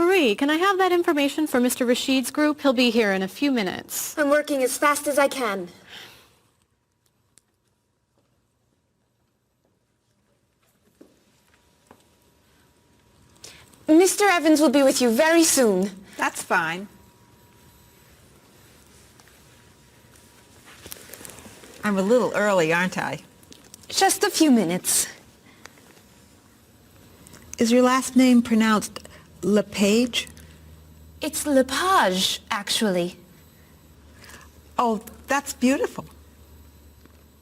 Marie, can I have that information for Mr. Rashid's group? He'll be here in a few minutes. I'm working as fast as I can. Mr. Evans will be with you very soon. That's fine. I'm a little early, aren't I? Just a few minutes. Is your last name pronounced LePage? It's Lepage, actually. Oh, that's beautiful.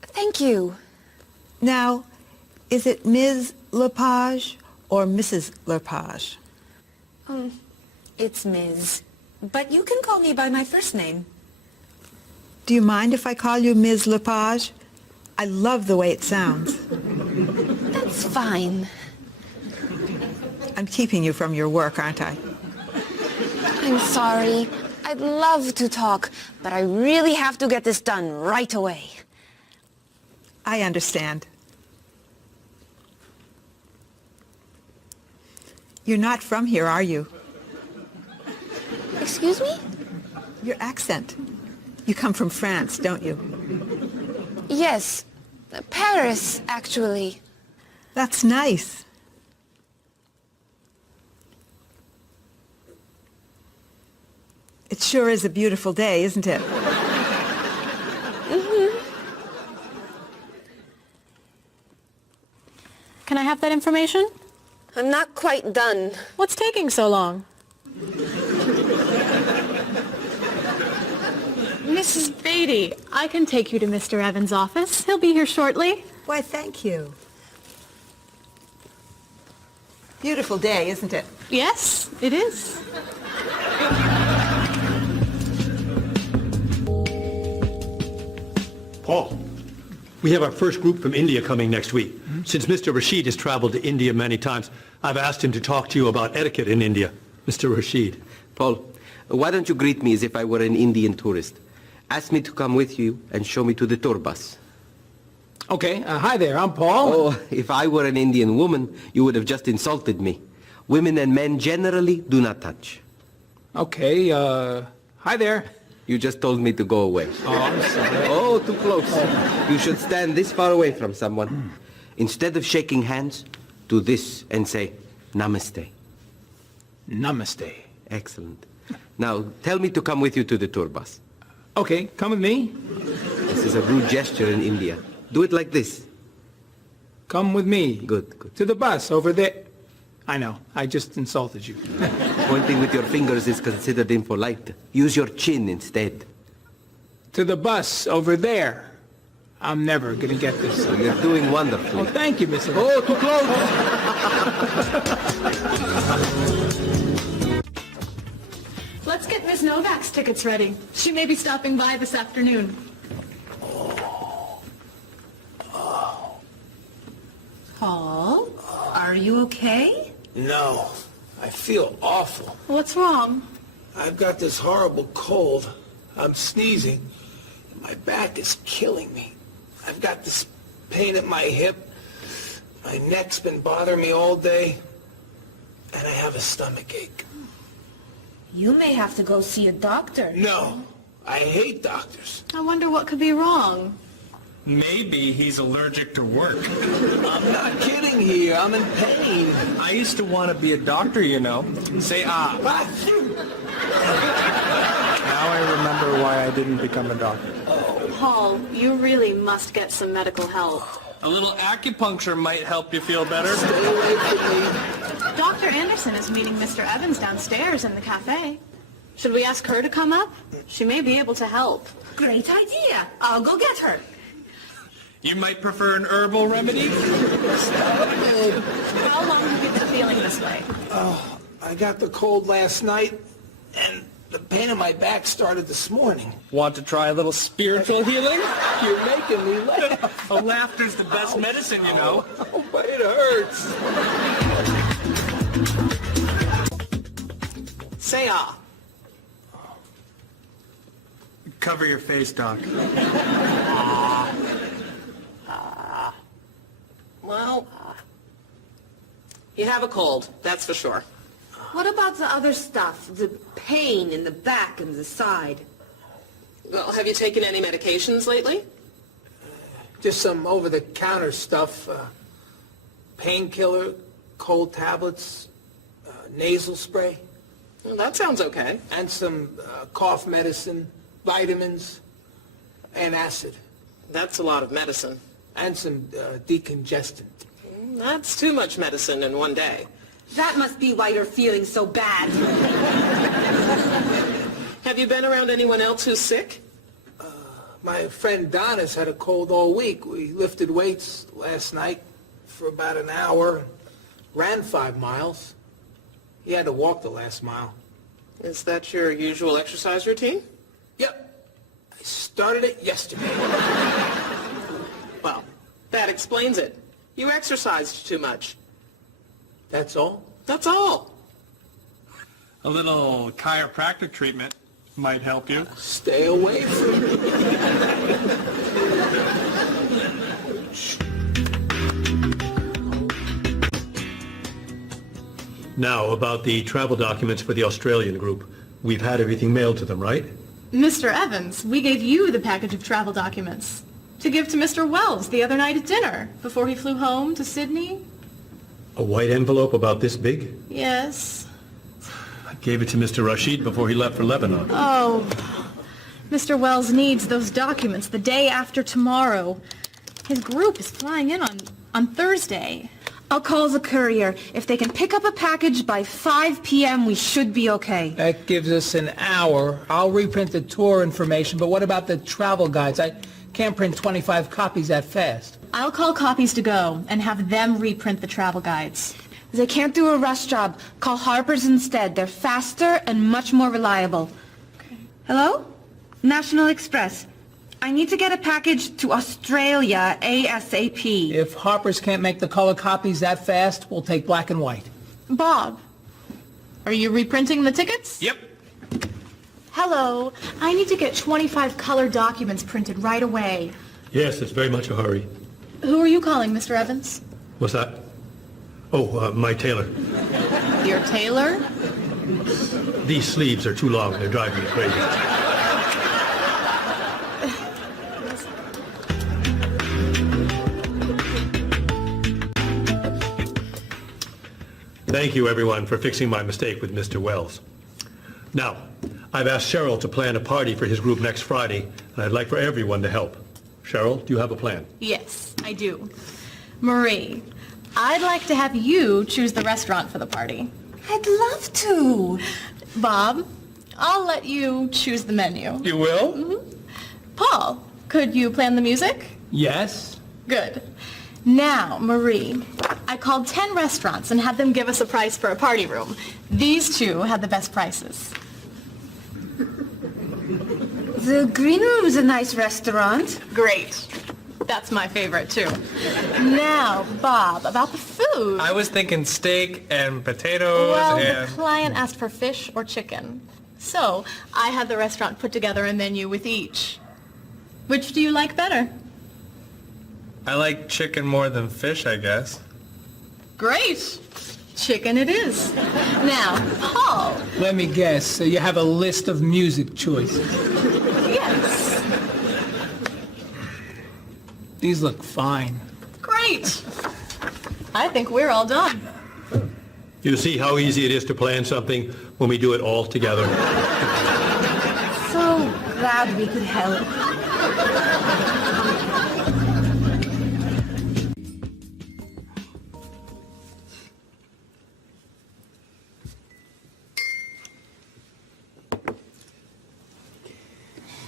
Thank you. Now, is it Ms. Lepage or Mrs. Lepage? It's Ms. But you can call me by my first name. Do you mind if I call you Ms. Lepage? I love the way it sounds. That's fine. I'm keeping you from your work, aren't I? I'm sorry. I'd love to talk, but I really have to get this done right away. I understand. You're not from here, are you? Excuse me? Your accent. You come from France, don't you? Yes. Paris, actually. That's nice. It sure is a beautiful day, isn't it? Can I have that information? I'm not quite done. What's taking so long? Mrs. Beatty, I can take you to Mr. Evans' office. He'll be here shortly. Why, thank you. Beautiful day, isn't it? Yes, it is. Paul, we have our first group from India coming next week. Since Mr. Rashid has traveled to India many times, I've asked him to talk to you about etiquette in India. Mr. Rashid. Paul, why don't you greet me as if I were an Indian tourist? Ask me to come with you and show me to the tour bus. Okay, hi there, I'm Paul. Oh, if I were an Indian woman, you would have just insulted me. Women and men generally do not touch. Okay, hi there. You just told me to go away. Oh, I'm sorry. Oh, too close. You should stand this far away from someone. Instead of shaking hands, do this and say, Namaste. Namaste. Excellent. Now, tell me to come with you to the tour bus. Okay, come with me. This is a rude gesture in India. Do it like this. Come with me. Good, good. To the bus over there. I know, I just insulted you. Pointing with your fingers is considered impolite. Use your chin instead. To the bus over there. I'm never gonna get this. You're doing wonderfully. Oh, thank you, Mr. Oh, too close! Let's get Ms. Novak's tickets ready. She may be stopping by this afternoon. Paul, are you okay? No, I feel awful. What's wrong? I've got this horrible cold. I'm sneezing. My back is killing me. I've got this pain at my hip. My neck's been bothering me all day. And I have a stomach ache. You may have to go see a doctor. No, I hate doctors. I wonder what could be wrong. Maybe he's allergic to work. I'm not kidding here. I'm in pain. I used to want to be a doctor, you know. Say ah. Now I remember why I didn't become a doctor. Paul, you really must get some medical help. A little acupuncture might help you feel better. Stay away from me. Dr. Anderson is meeting Mr. Evans downstairs in the cafe. Should we ask her to come up? She may be able to help. Great idea. I'll go get her. You might prefer an herbal remedy? How long have you been feeling this way? I got the cold last night, and the pain in my back started this morning. Want to try a little spiritual healing? You're making me laugh. Oh, laughter's the best medicine, you know. Oh, but it hurts. Say ah. Cover your face, Doc. Well, you have a cold, that's for sure. What about the other stuff? The pain in the back and the side? Well, have you taken any medications lately? Just some over-the-counter stuff. Painkiller, cold tablets, nasal spray. Well, that sounds okay. And some cough medicine, vitamins, and acid. That's a lot of medicine. And some decongestant. That's too much medicine in one day. That must be why you're feeling so bad. Have you been around anyone else who's sick? My friend Don has had a cold all week. We lifted weights last night for about an hour, ran 5 miles. He had to walk the last mile. Is that your usual exercise routine? Yep. I started it yesterday. Well, that explains it. You exercised too much. That's all? That's all. A little chiropractic treatment might help you. Stay away from me. Now, about the travel documents for the Australian group. We've had everything mailed to them, right? Mr. Evans, we gave you the package of travel documents to give to Mr. Wells the other night at dinner before he flew home to Sydney. A white envelope about this big? Yes. I gave it to Mr. Rashid before he left for Lebanon. Oh, Mr. Wells needs those documents the day after tomorrow. His group is flying in on Thursday. I'll call the courier. If they can pick up a package by 5 p.m., we should be okay. That gives us an hour. I'll reprint the tour information, but what about the travel guides? I can't print 25 copies that fast. I'll call Copies to Go and have them reprint the travel guides. They can't do a rush job. Call Harper's instead. They're faster and much more reliable. Okay. Hello? National Express. I need to get a package to Australia ASAP. If Harper's can't make the color copies that fast, we'll take black and white. Bob, are you reprinting the tickets? Yep. Hello. I need to get 25 color documents printed right away. Yes, it's very much a hurry. Who are you calling, Mr. Evans? What's that? Oh, my tailor. Your tailor? These sleeves are too long. They're driving me crazy. Thank you, everyone, for fixing my mistake with Mr. Wells. Now, I've asked Cheryl to plan a party for his group next Friday, and I'd like for everyone to help. Cheryl, do you have a plan? Yes, I do. Marie, I'd like to have you choose the restaurant for the party. I'd love to. Bob, I'll let you choose the menu. You will? Mm-hmm. Paul, could you plan the music? Yes. Good. Now, Marie, I called 10 restaurants and had them give us a price for a party room. These two had the best prices. The Green Room's a nice restaurant. Great. That's my favorite, too. Now, Bob, about the food. I was thinking steak and potatoes Well, and... the client asked for fish or chicken. So, I had the restaurant put together a menu with each. Which do you like better? I like chicken more than fish, I guess. Great. Chicken it is. Now, Paul. Let me guess. So you have a list of music choices. Yes. These look fine. Great. I think we're all done. You see how easy it is to plan something when we do it all together? So glad we could help.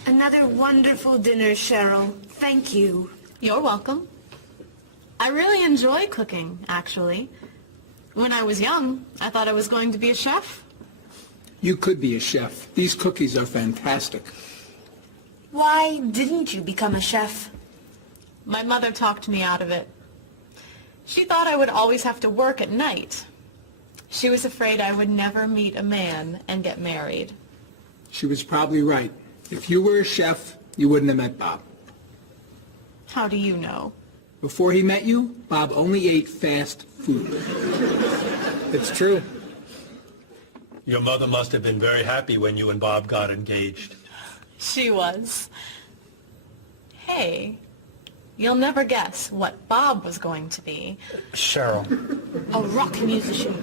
Another wonderful dinner, Cheryl. Thank you. You're welcome. I really enjoy cooking, actually. When I was young, I thought I was going to be a chef. You could be a chef. These cookies are fantastic. Why didn't you become a chef? My mother talked me out of it. She thought I would always have to work at night. She was afraid I would never meet a man and get married. She was probably right. If you were a chef, you wouldn't have met Bob. How do you know? Before he met you, Bob only ate fast food. It's true. Your mother must have been very happy when you and Bob got engaged. She was. Hey, you'll never guess what Bob was going to be. Cheryl. A rock musician.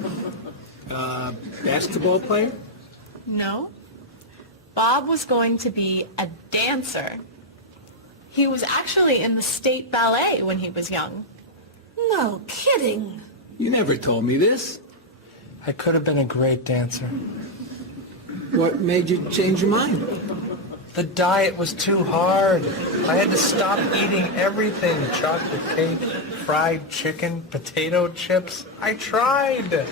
Basketball player? No. Bob was going to be a dancer. He was actually in the state ballet when he was young. No kidding. You never told me this. I could have been a great dancer. What made you change your mind? The diet was too hard. I had to stop eating everything. Chocolate cake, fried chicken, potato chips. I tried.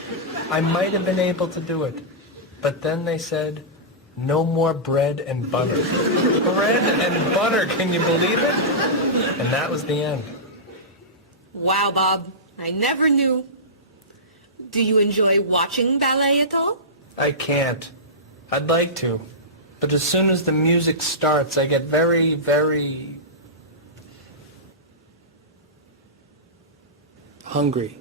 I might have been able to do it. But then they said, no more bread and butter. Bread and butter, can you believe it? And that was the end. Wow, Bob. I never knew. Do you enjoy watching ballet at all? I can't. I'd like to. But as soon as the music starts, I get very, very hungry.